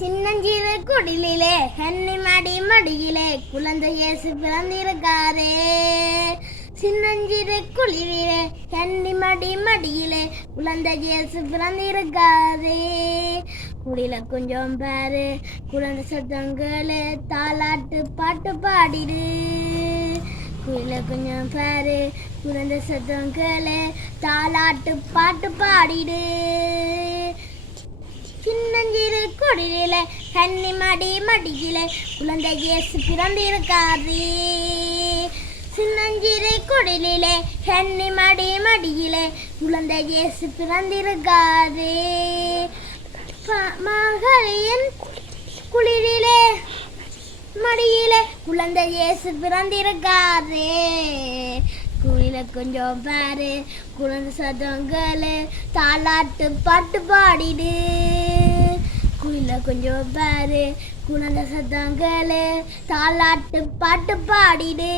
சின்னஞ்சிறு குடிலே ஹன்னி மடி மடியிலே குழந்தை இயேசு பிறந்திருக்காரே. சின்னஞ்சிறு குளிரிலே ஹன்னி மடி மடியிலே குழந்தை இயேசு பிறந்திருக்காரே. குடில கொஞ்சம் பாரு குழந்தை சத்தங்களே தாலாட்டு பாட்டு பாடிடு. குயில கொஞ்சம் பாரு குழந்தை சத்தங்களே தாலாட்டு பாட்டு பாடிடு. சின்னஞ்சிறு கொடியில கன்னி மடி மடியில குழந்தை இயேசு பிறந்திருக்காரு. சின்னஞ்சிறு கொடியில கன்னி மடி மடியில குழந்தை இயேசு பிறந்திருக்காரு. மகளின் குளிரிலே மடியிலே குழந்தை இயேசு பிறந்திருக்காரு. குயில கொஞ்சம் பாரு குழந்தை சதங்களு தாளாட்டு பாட்டு பாடிடு. கொஞ்சம் பாரு குழந்தை சத்தங்களு தாலாட்டு பாட்டு பாடிடு.